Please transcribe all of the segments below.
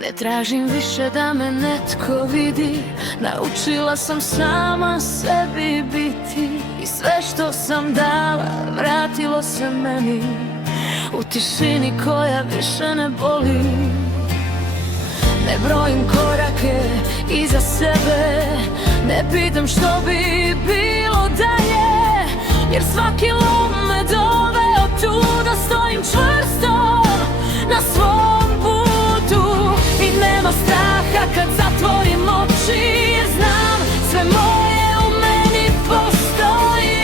Ne tražim više da me netko vidi, naučila sam sama sebi biti. I sve što sam dala vratilo se meni u tišini koja više ne boli. Ne brojim korake iza sebe, ne pitam što bi bilo dalje, jer svaki lom me doveo tu da stojim čvrsto na svom putu. I nema straha kad zatvorim oči, jer znam sve moje u meni postoji.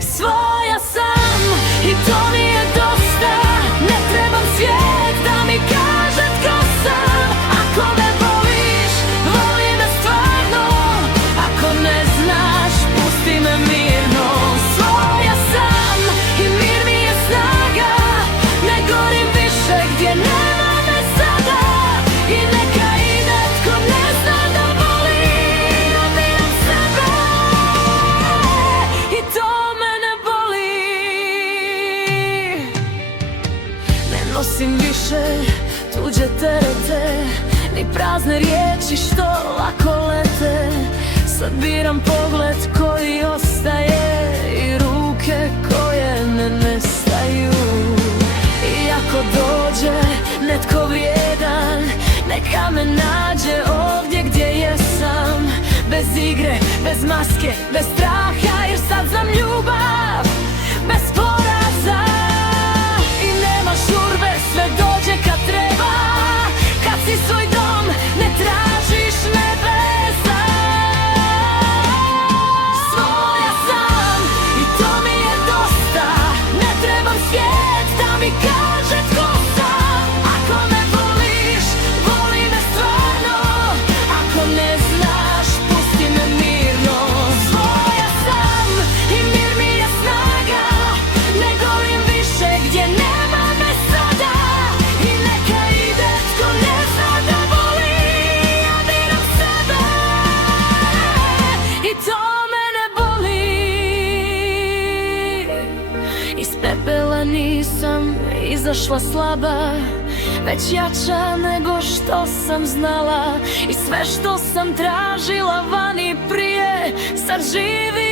Svoja sam i to mi je dosta, ne trebam svijet da mi kaže tko sam. Ako me voliš, voli me stvarno, ako ne znaš, pusti me mirno. Svoja sam i mir mi je snaga, ne gorim više gdje nema me sada. I neka ide tko ne zna da voli, obiram sebe i to mene boli. Ne nosim više tuđe terete, ni prazne riječi što lako lete. Sad biram pogled koji ostaje i ruke koje ne nestaju. I ako dođe netko vrijedan, neka me nađe ovdje gdje jesam. Bez igre, bez maske, bez straha, jer sad znam ljubav bez poraza. I nema žurbe, sve dođe kad treba, kad si svoj dom, ne tražiš nebesa. Svoja sam i to mi je dosta, ne trebam svijet da mi kaže tko sam. Ako me voliš, voli me stvarno, ako ne znaš, pusti me mirno. Svoja sam i mir mi je snaga, ne gorim više gdje nema me sada. I neka ide tko ne zna da voli, ja biram sebe i to mene boli. Iz pepela nisam izašla slaba, već jača nego što sam znala. I sve što sam tražila vani prije, sad živi